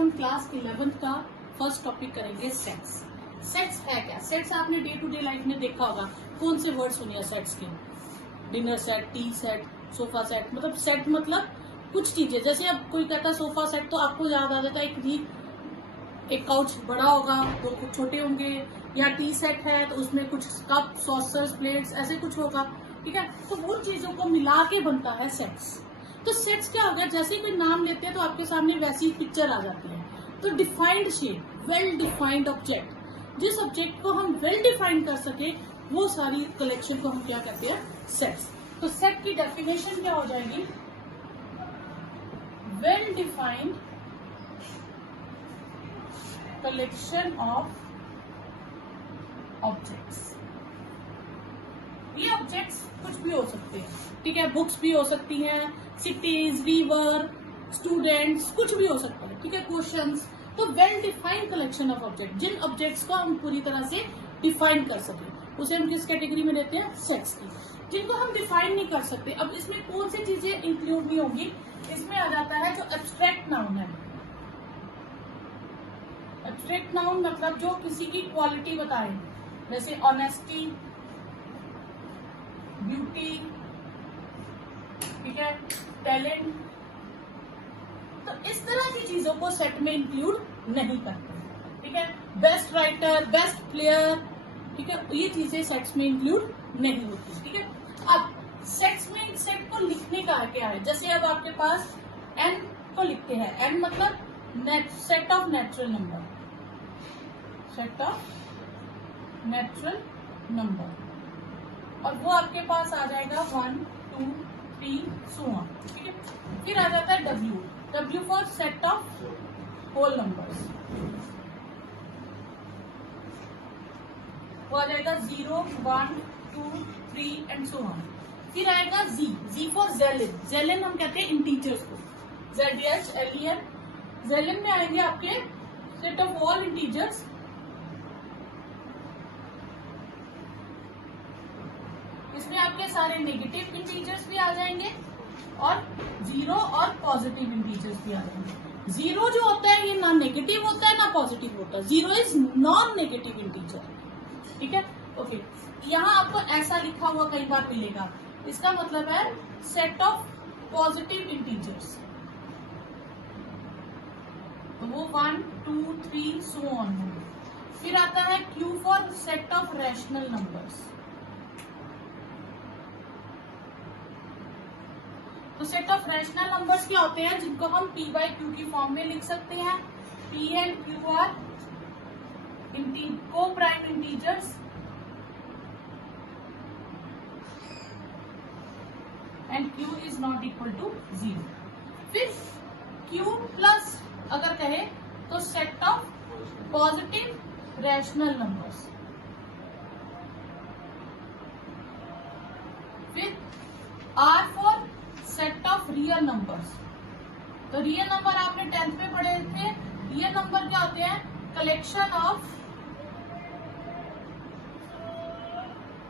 हम class 11th का first topic करेंगे सेट्स। सेट्स है क्या? सेट्स आपने डे टू डे लाइफ में देखा होगा। कौन से वर्ड सुनिए सेट्स के? Dinner set, T set, sofa set. मतलब सेट मतलब कुछ चीजें। जैसे अब कोई कहता है सोफा सेट तो आपको याद आ जाता है एक काउच बड़ा होगा, दो कुछ छोटे होंगे। या टी सेट है तो उसमें कुछ कप, सॉसर्स, प्लेट्स ऐसे कुछ होगा। ठीक है, तो वो चीजों को मिला के बनता है सेट्स। तो सेट्स क्या हो गया, जैसे कोई नाम लेते हैं तो आपके सामने वैसी पिक्चर आ जाती है। तो defined shape, well defined object, जिस ऑब्जेक्ट को हम वेल डिफाइन कर सके वो सारी कलेक्शन को हम क्या कहते हैं? सेट्स। तो सेट की डेफिनेशन क्या हो जाएगी? Well defined collection of objects. ये ऑब्जेक्ट्स कुछ भी हो सकते हैं, ठीक है, बुक्स भी हो सकती हैं, सिटीज, रिवर, स्टूडेंट्स, कुछ भी हो सकता है, ठीक है, क्वेश्चंस। तो well defined collection of object, जिन ऑब्जेक्ट्स को हम पूरी तरह से डिफाइन कर सके उसे हम किस कैटेगरी में लेते हैं? सेट्स की। जिनको हम डिफाइन नहीं कर सकते, अब इसमें कौन सी चीजें इंक्लूड नहीं होगी? इसमें आ जाता है जो एब्स्ट्रैक्ट नाउन है। एब्स्ट्रैक्ट नाउन मतलब जो किसी की क्वालिटी बताए, जैसे ऑनेस्टी, ब्यूटी, ठीक है, टैलेंट। तो इस तरह की चीजों को सेट में इंक्लूड नहीं करते, ठीक है। बेस्ट राइटर, बेस्ट प्लेयर, ठीक है, ये चीजें सेट्स में इंक्लूड नहीं होती, ठीक है। अब सेट्स में सेट को लिखने का क्या है? जैसे अब आपके पास एन को लिखते हैं, एन मतलब set of natural number, set of natural number, और वो आपके पास आ जाएगा 1, 2, 3 सो ऑन, ठीक है। फिर आ जाता है W, W for set of whole numbers, वो आ जाएगा 0, 1, 2, 3 एंड सो ऑन। फिर आएगा जी, जी फॉर जेलिन, जेलिन हम कहते हैं इंटीजर्स को, ZHLEN। जेलिन में आएंगे आपके सेट ऑफ ऑल इंटीजर्स, इसमें आपके सारे नेगेटिव इंटीजर्स भी आ जाएंगे और जीरो और पॉजिटिव इंटीजर्स भी आ जाएंगे। जीरो जो होता है ये ना नेगेटिव होता है ना पॉजिटिव होता है, zero is non negative integer, ठीक है। ओके, यहाँ आपको ऐसा लिखा हुआ कई बार मिलेगा, इसका मतलब है सेट ऑफ पॉजिटिव इंटीजर्स, तो वो 1, 2, 3 सो ऑन होंगे। फिर आता है Q for set of rational numbers, तो सेट ऑफ रैशनल नंबर्स क्या होते हैं? जिनको हम P बाई Q की फॉर्म में लिख सकते हैं। P एंड Q आर को prime integers and Q is not equal to 0। फिर Q प्लस अगर कहे तो set of positive rational numbers. फिर R for set of real numbers, तो रियल नंबर आपने 10th में पढ़े थे। रियल नंबर क्या होते हैं? Collection of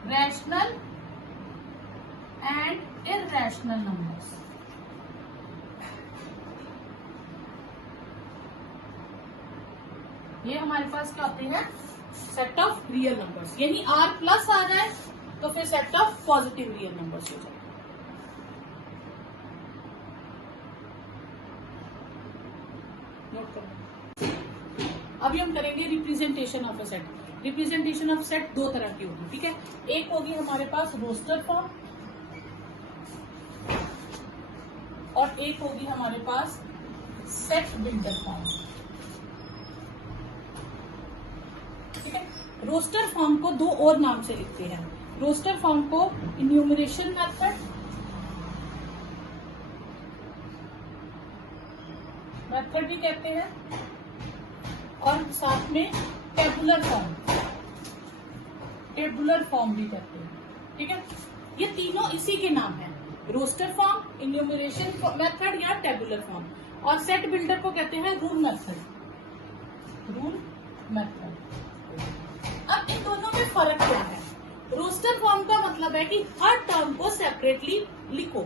rational and irrational numbers. ये हमारे पास क्या होते हैं? Set of real numbers. यानी R प्लस आ जाए तो फिर set of positive real numbers हो जाए। अभी हम करेंगे representation of a set. Representation of set दो तरह की होगी, ठीक है। एक होगी हमारे पास रोस्टर फॉर्म और एक होगी हमारे पास सेट बिल्डर फॉर्म, ठीक है। रोस्टर फॉर्म को दो और नाम से लिखते हैं। रोस्टर फॉर्म को इन्यूमरेशन मेथड भी कहते हैं और साथ में टेबुलर फॉर्म भी कहते हैं, ठीक है। ये तीनों इसी के नाम हैं, रोस्टर फॉर्म, इन्यूमरेशन मेथड या टेबुलर फॉर्म। और सेट बिल्डर को कहते हैं रूल मेथड। अब इन दोनों में फर्क क्या है? रोस्टर फॉर्म का मतलब है कि हर टर्म को सेपरेटली लिखो,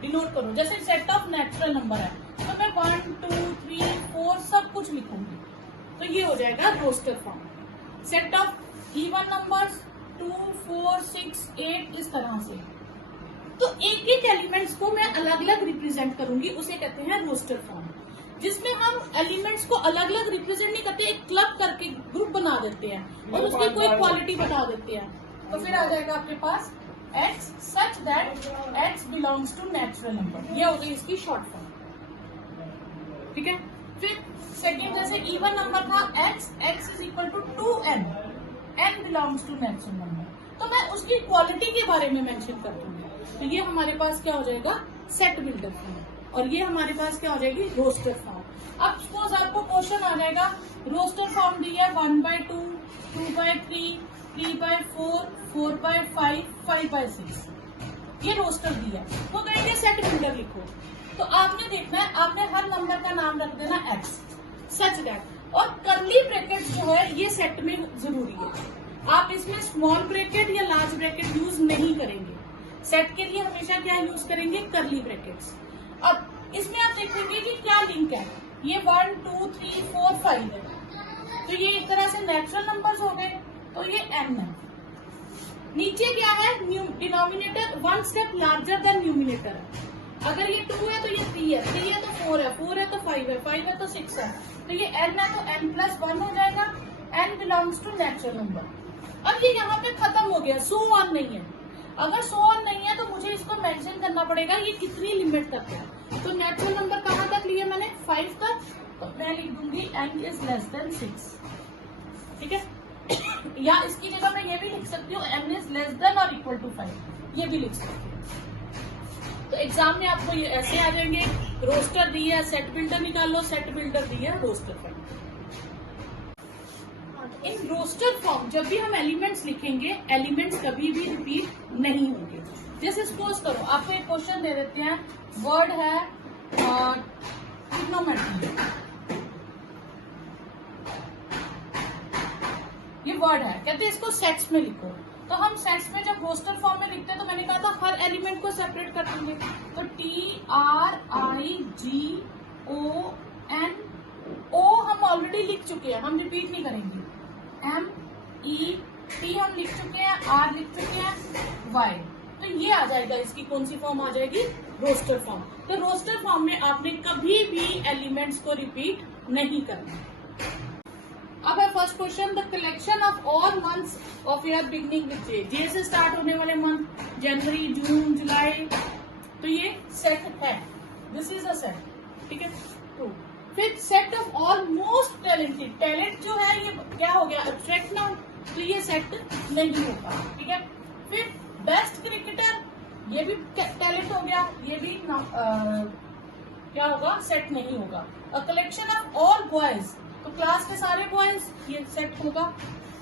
डिनोट करो। जैसे सेट ऑफ नेचुरल नंबर है तो मैं 1 2 3 4 सब कुछ लिखूंगी, तो ये हो जाएगा roster form. Set of even numbers 2 4 6 8 इस तरह से, तो एक एक एलिमेंट्स को मैं अलग अलग रिप्रेजेंट करूंगी, उसे कहते हैं रोस्टर फॉर्म, जिसमें हम एलिमेंट्स को अलग अलग रिप्रेजेंट नहीं करते, एक क्लब करके ग्रुप बना देते हैं और उसकी कोई क्वालिटी बता देते हैं। तो फिर आ जाएगा आपके पास x such that x belongs to natural number, ये हो गई इसकी शॉर्ट फॉर्म, ठीक है। फिर सेकेंड जैसे इवन नंबर था x is equal to 2n, n belongs to natural number, तो मैं उसकी क्वालिटी के बारे में मेंशन कर दूंगी। तो ये हमारे पास क्या हो जाएगा सेट बिल्डर फॉर्म, और ये हमारे पास क्या हो जाएगी रोस्टर फॉर्म। अब सपोज आपको क्वेश्चन आ जाएगा रोस्टर फॉर्म दी है 1/2, 2/3, 3/4, 4/5, 5/6, ये रोस्टर दी है, वो कहेंगे सेट बिल्डर लिखो। तो आपने देखना है, आपने हर नंबर का नाम रख देना x सच दैट, और करली ब्रैकेट जो है ये सेट में जरूरी है, आप इसमें स्मॉल ब्रैकेट या लार्ज ब्रैकेट यूज नहीं करेंगे। सेट के लिए हमेशा क्या यूज करेंगे करली ब्रैकेट्स। अब इसमें आप देखेंगे कि क्या लिंक है, ये 1 2 3 4 5 है, तो ये एक तरह से नेचुरल नंबर्स हो गए, तो ये n है। नीचे क्या है denominator 1 step larger than numerator है, अगर ये 2 है तो ये 3 है, 3 है तो 4 है, 4 है तो 5 है, 5 है तो 6 है, तो ये n है तो n+1 हो जाएगा, n belongs to natural number. अब ये यहाँ पे खत्म हो गया, सो ऑन नहीं है। अगर सो ऑन नहीं है तो मुझे इसको मेंशन करना पड़ेगा ये कितनी लिमिट तक है। तो नेचुरल नंबर कहाँ तक लिए मैंने 5 तक, तो मैं लिख दूंगी n इज लेस देन 6, ठीक है। या इसकी जगह मैं ये भी लिख सकती हूँ n इज लेस देन और इक्वल टू 5, ये भी लिख सकती हूँ। तो एग्जाम में आपको ये ऐसे आ जाएंगे, रोस्टर दी है सेट बिल्डर निकाल लो, सेट बिल्डर दी है roster form. In roster form जब भी हम एलिमेंट्स लिखेंगे, एलिमेंट्स कभी भी रिपीट नहीं होंगे। जैसे सपोज करो आपको एक क्वेश्चन दे देते हैं, वर्ड है ट्रिग्नोमेट्री, ये वर्ड है, कहते हैं इसको सेट्स में लिखो। तो हम सेट्स में जब रोस्टर फॉर्म में लिखते हैं, तो मैंने कहा था हर एलिमेंट को सेपरेट कर देंगे, तो TRIGON, O हम ऑलरेडी लिख चुके हैं, हम रिपीट नहीं करेंगे, MET हम लिख चुके हैं, R लिख चुके हैं, Y, तो ये आ जाएगा, इसकी कौन सी फॉर्म आ जाएगी रोस्टर फॉर्म। तो रोस्टर फॉर्म में आपने कभी भी एलिमेंट्स को रिपीट नहीं करना। अब है first question, the collection of all months of year beginning with J, J से स्टार्ट होने वाले मंथ, जनवरी जून जुलाई, तो ये सेट है, दिस इज अ सेट, ठीक है। टू, फिर set of all most talented, talent जो है ये क्या हो गया एब्स्ट्रैक्ट नाउन, तो ये सेट नहीं होगा, ठीक है। फिर बेस्ट क्रिकेटर, ये भी टैलेंट हो गया, ये भी क्या होगा सेट नहीं होगा। A collection of all boys, तो क्लास के सारे बॉयज, ये सेट होगा।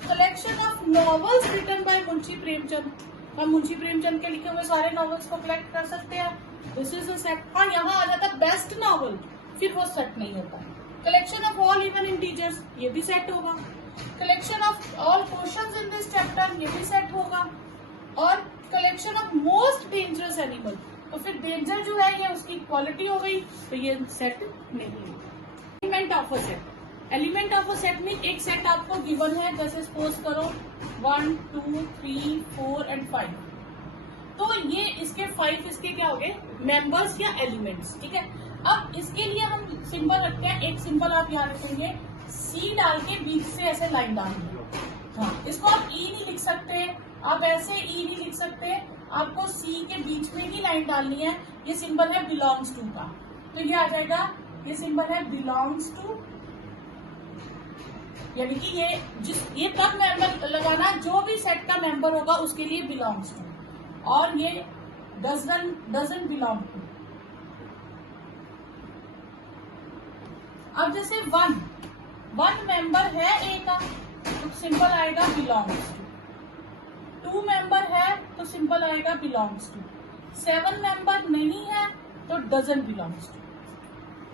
Collection of novels written by Munshi Premchand, हम मुंशी प्रेमचंद के लिखे हुए सारे नॉवेल्स को कलेक्ट कर सकते हैं, दिस इज अ सेट। हाँ, यहाँ आ जाता बेस्ट नॉवल, फिर वो सेट नहीं होता। Collection of all even integers, ये भी सेट होगा। Collection of all questions in this chapter, ये भी सेट होगा। और collection of most dangerous animal, तो फिर डेंजर जो है ये उसकी क्वालिटी हो गई, तो ये सेट नहीं होगा। Element of a set, element of a set में एक सेट आपको गिवन है, जैसे सपोज करो 1 2 3 4 एंड 5, तो ये इसके 5 इसके क्या हो गए मेंबर्स या एलिमेंट्स, ठीक है। अब इसके लिए हम सिंबल रखते हैं, एक सिंबल आप याद रखेंगे, सी डाल के बीच से ऐसे लाइन डालनी, हाँ, इसको आप ई नहीं लिख सकते, आप ऐसे ई नहीं लिख सकते, आपको सी के बीच में ही लाइन डालनी है। ये सिंबल है बिलोंग्स टू का, तो ये आ जाएगा, ये सिंबल है बिलोंग्स टू, यानी कि ये तब मेंबर लगाना जो भी सेट का मेंबर होगा उसके लिए बिलोंग्स टू, और ये डजंट बिलोंग टू। अब जैसे वन मेंबर है ए का, तो सिंबल आएगा बिलोंग्स टू। 2 मेंबर है तो सिंबल आएगा बिलोंग्स टू। 7 मेंबर नहीं है तो डजंट बिलोंग्स टू।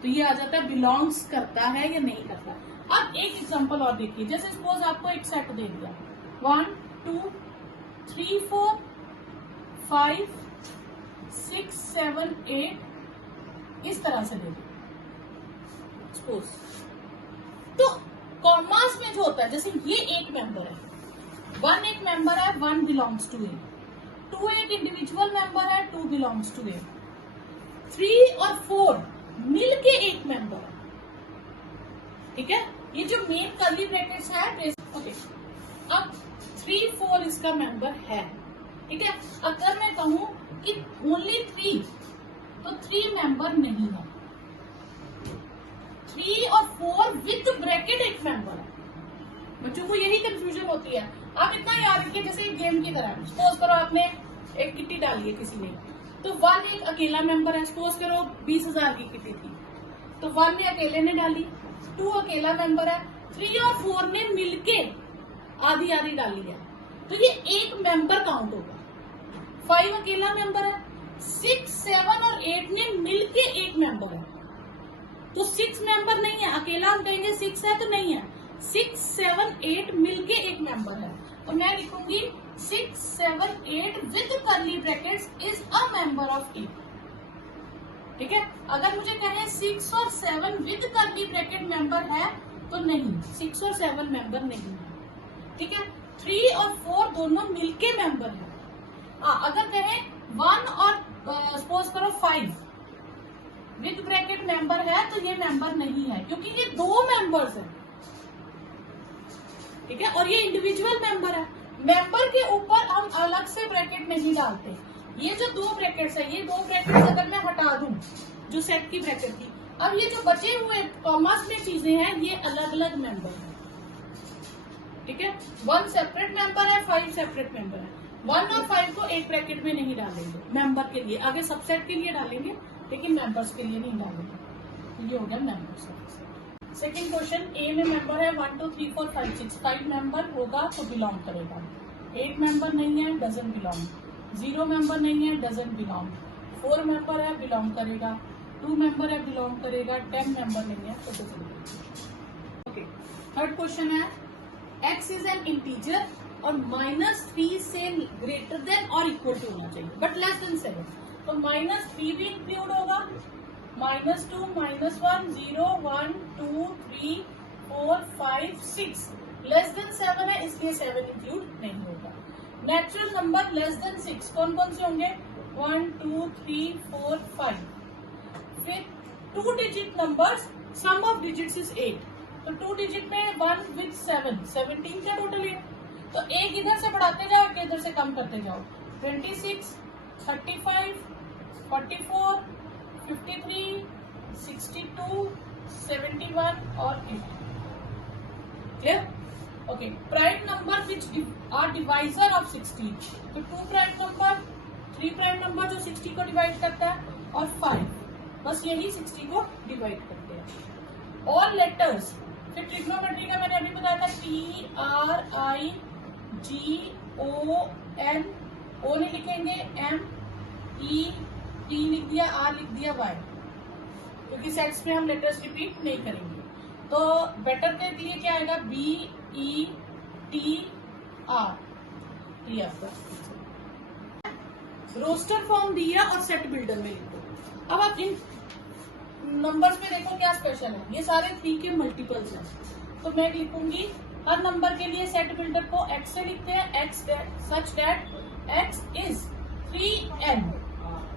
तो ये आ जाता है बिलोंग्स करता है या नहीं करता। अब एक एग्जांपल और देखिए, जैसे सपोज आपको एक सेट दे दिया 1 2 3 4 5 6 7 8 इस तरह से दे दिया, सपोज। तो कॉमास में जो होता है, जैसे ये एक मेंबर है, वन एक मेंबर है, one belongs to A, two एक इंडिविजुअल मेंबर है, two belongs to A, three और फोर मिलके एक मेंबर है, ठीक है। ये जो मेन कर्ली ब्रैकेट्स है, ओके। अब 3, 4 इसका मेंबर है, ठीक है। अगर मैं कहूं कि ओनली 3, तो 3 मेंबर नहीं है। 3 और 4 विद ब्रैकेट एक मेंबर है। बच्चों को यही कंफ्यूजन होती है। आप इतना याद रखिए, जैसे एक गेम की तरह। सपोज करो आपने एक किट्टी डाली है किसी ने, तो 1 एक अकेला मेंबर है। सपोज करो 20,000 की किट्टी थी, तो 1 ने अकेले ने डाली, 2 अकेला मेंबर है, 3 और 4 ने मिलके आधी आधी डाली है, तो ये एक मेंबर काउंट होगा। 5 अकेला मेंबर है, 6, 7 और 8 ने मिलके एक मेंबर है, तो 6 मेंबर नहीं है। अकेला हम कहेंगे 6 है, तो नहीं है। 6, 7, 8 मिलके एक मेंबर है, तो मैं लिखूंगी 6, 7, 8 with curly brackets is a member of A, ठीक है। अगर मुझे कहें 6 और 7 विद कर्ली ब्रैकेट मेंबर है, तो नहीं, 6 और 7 मेंबर नहीं है, ठीक है। 3 और 4 दोनों मिलके मेंबर है। अगर कहें 1 और सपोज करो 5 विद ब्रैकेट मेंबर है, तो ये मेंबर नहीं है, क्योंकि ये 2 मेंबर्स हैं, ठीक है। और ये इंडिविजुअल मेंबर है। मेंबर के ऊपर हम अलग से ब्रैकेट नहीं डालते। ये जो 2 ब्रैकेट्स है, ये 2 ब्रैकेट्स अगर मैं हटा दूं जो सेट की ब्रैकेट थी, अब ये जो बचे हुए कॉमर्स में चीजें हैं, ये अलग अलग मेंबर है, ठीक है। 1 सेपरेट मेंबर है, 5 सेपरेट मेंबर है। 1 और 5 को एक ब्रैकेट में नहीं डालेंगे मेंबर के लिए, आगे सबसेट के लिए डालेंगे, लेकिन मेंबर्स के लिए नहीं डालेंगे। ये हो गया मेंबर्स। सेकंड क्वेश्चन, ए में मेंबर है 1, 2, 3, 4, 5, 6, 5 मेंबर होगा तो बिलोंग करेगा। 8 मेंबर नहीं है, डजंट बिलोंग। 0 मेंबर नहीं है, डजंट बिलोंग। 4 मेंबर है, बिलोंग करेगा। 2 मेंबर है, बिलोंग करेगा। 10 मेंबर नहीं है, तो doesn't belong. Okay, third question है, x इज एन इंटीजर और -3 से ग्रेटर देन और इक्वल टू होना चाहिए, बट लेस देन 7। तो -3 भी इंक्लूड होगा, -2, -1, 0, 1, 2, 3, 4, 5, 6। लेस देन 7 है, इसलिए 7 इंक्लूड नहीं होगा। नेचुरल नंबर लेस देन 6 कौन कौन से होंगे? 1, 2, 3, 4, 5। फिर 2 digit numbers, sum of digits is 8, तो 2 डिजिट में 1 विद 7, 17 का टोटल है। तो एक इधर से बढ़ाते जाओ, एक इधर से कम करते जाओ। 26, 35, 44, 53, 62, 71 और 80। Clear? Okay, prime number which are divisor of 16, तो 2 प्राइम नंबर, 3 प्राइम नंबर जो 60 को डिवाइड करता है, और 5 बस यही 60 को डिवाइड करते हैं। ऑल लेटर्स, फिर ट्रिग्नोमेट्री का मैंने अभी बताया था, TRIGON, ओ नहीं लिखेंगे, ME, T लिख दिया, R लिख दिया, Y, क्योंकि सेट्स में हम लेटर्स रिपीट नहीं करेंगे। तो बेटर के लिए क्या आएगा? BETR, ये आपका रोस्टर फॉर्म दिया और सेट बिल्डर में लिखो। अब आप इन नंबर्स में देखो क्या स्पेशल है, ये सारे 3 के मल्टीपल्स हैं, तो मैं लिखूंगी हर नंबर के लिए सेट बिल्डर को x से लिखते हैं, x such that x is 3n।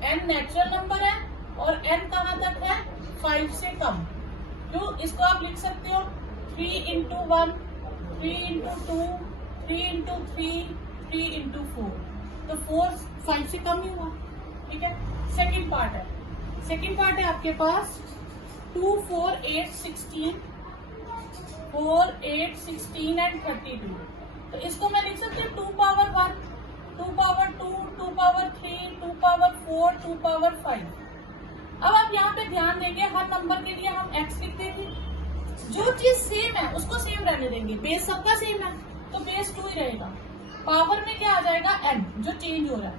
n natural number है और n कहाँ तक है? 5 से कम। क्यों? इसको आप लिख सकते हो 3 into 1, 3 into 2, 3 into 3, 3 into 4, तो 4 5 से कम ही हुआ, ठीक है। सेकंड पार्ट है, सेकंड पार्ट है आपके पास 2, 4, 8, 16, 4, 8, 16 एंड 32, तो इसको मैं लिख सकती हूँ 2 power 1, 2 power 2, 2 power 3, 2 power 4, 2 power 5। अब आप यहाँ पे ध्यान देंगे, हर नंबर के लिए हम x लिख देंगे, जो चीज सेम है उसको सेम रहने देंगे, बेस सबका सेम है तो बेस 2 ही रहेगा। पावर में क्या आ जाएगा? n, जो चेंज हो रहा है।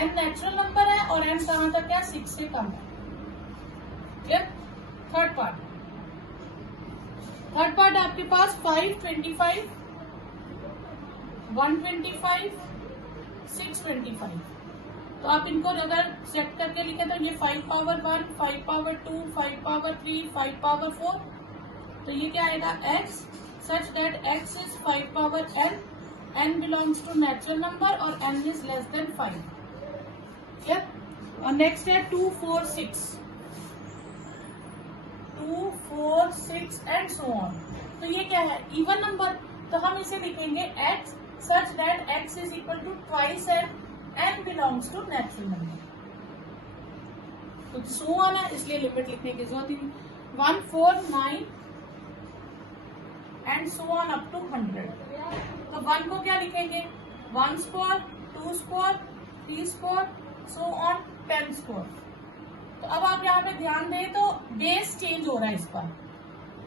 n नेचुरल नंबर है और n कहाँ तक है? 6 से कम है। क्लियर? थर्ड पार्ट आपके पास 5, 25, 125, 625, तो आप इनको अगर सेट करके लिखे तो ये 5 पावर 1, 5 पावर 2, 5 पावर 3, 5 पावर 4, तो ये क्या आएगा x such that x is 5 power n, n belongs to natural number और n is less than 5। Clear? और नेक्स्ट है 2, 4, 6, 2, 4, 6 एंड सो ऑन। तो ये क्या है? इवन नंबर, तो हम इसे लिखेंगे x such that x is equal to twice n, n belongs to natural number. तो सो ऑन है, इसलिए लिमिट लिखने की जरूरत ही नहीं। 1, 4, 9 and so on up to 100। तो 1 को क्या लिखेंगे? 1 square, 2 square, 3 square, so on 10 square. तो अब आप यहाँ पे ध्यान दें तो बेस चेंज हो रहा है, इसका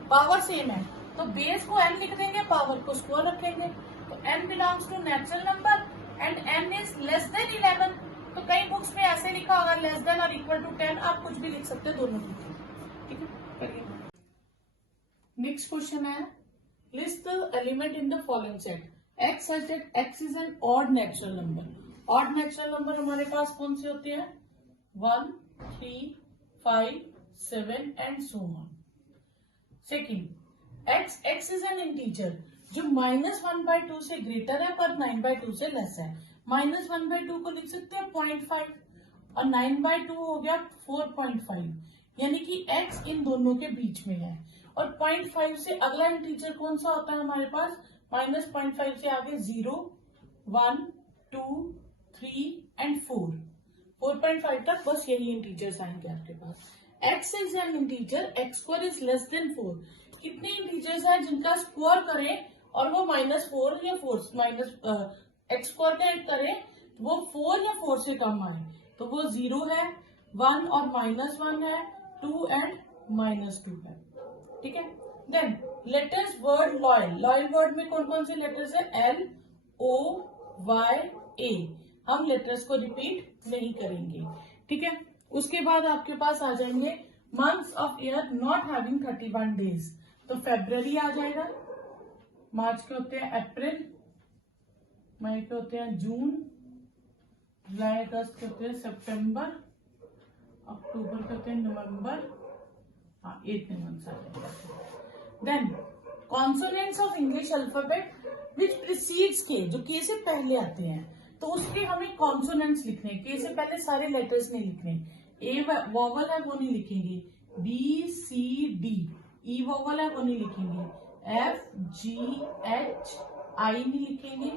पावर सेम है, तो बेस को n लिख देंगे, पावर को स्क्वायर रखेंगे। तो n belongs to natural number and n is less than 11। तो कई बुक्स में ऐसे लिखा होगा लेस देन और इक्वल टू 10, आप कुछ भी लिख सकते हैं, दोनों ठीक है। करिए। नेक्स्ट क्वेश्चन है list the element in the following set x such that x is an odd natural number। Odd natural number हमारे पास कौन से होते हैं? 1, 3, 5, 7 and so on. Second, x is an integer जो -1/2 से ग्रेटर है पर 9/2 से लेस है। -1/2 को लिख सकते हैं 0.5 और 9/2 हो गया 4.5, यानी कि x इन दोनों के बीच में है। और 0.5 से अगला इंटीजर कौन सा होता है हमारे पास? -0.5 से आगे 0, 1, 2, 3 एंड 4, 4.5 तक बस यही इंटीजर्स आएंगे आपके पास। x is an integer, x square is less then 4। कितने इंटीजर्स हैं जिनका स्क्वायर करें और वो -4 या 4 x स्क्वायर करें वो 4 या 4 से कम आए? तो वो 0 है, 1 और -1 है, 2 एंड -2 है। ठीक है। Then letters word loyal, loyal word में कौन कौन से लेटर्स है? L, O, Y, A। हम लेटर्स को रिपीट नहीं करेंगे। ठीक है। उसके बाद आपके पास आ जाएंगे months of year not having 31 days. तो फेब्रवरी आ जाएगा, मार्च के होते हैं अप्रैल, मई के होते हैं जून, जुलाई अगस्त के होते हैं सितंबर, अक्टूबर के होते हैं नवंबर, हाँ 8 मंथ्स आ जाएगा। Then consonants of English alphabet which precedes K, जो के से पहले आते हैं, तो उसके हमें कॉन्सोनेंट्स लिखने। के से पहले सारे लेटर्स नहीं लिखने। ए वॉवल है वो नहीं लिखेंगे, बी सी डी, ई वॉवल है वो नहीं लिखेंगे, एफ जी एच आई नहीं लिखेंगे,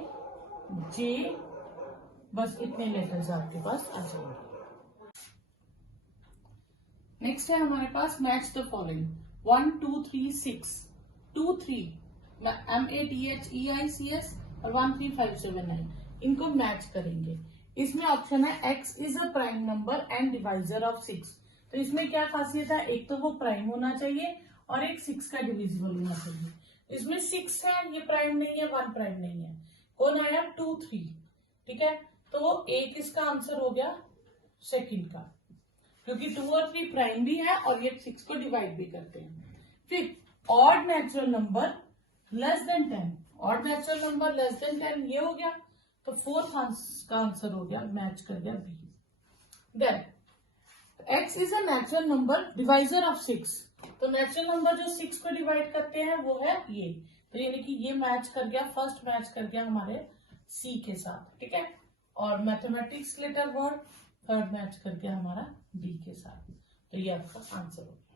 जे, बस इतने लेटर्स आपके पास आ जाएंगे। नेक्स्ट है हमारे पास मैच द फॉलोइंग 1, 2, 3, 6, 2, 3, MATHEICS और 1, 3, 5, 7, 9, इनको मैच करेंगे। इसमें ऑप्शन है x is a prime number and divisor of 6। तो इसमें क्या खासियत है? एक तो वो प्राइम होना चाहिए और एक 6 का डिविजिबल होना चाहिए। इसमें 6 है, ये प्राइम नहीं है, 1 प्राइम नहीं है। कौन आया? 2, 3। ठीक है, तो एक इसका आंसर हो गया सेकंड का, क्योंकि 2 और 3 प्राइम भी है और ये 6 को डिवाइड भी करते हैं। फिर odd natural number less than 10, odd natural number less than 10 ये हो गया, तो फोर्थ का आंसर हो गया, मैच कर गया B. Then x is a natural number divisor of 6। तो नेचुरल नंबर जो 6 को डिवाइड करते हैं वो है ये, तो यानी कि ये मैच कर गया, फर्स्ट मैच कर गया हमारे सी के साथ। ठीक है, और mathematics letter word third match कर गया हमारा बी के साथ। तो ये आपका आंसर होगा।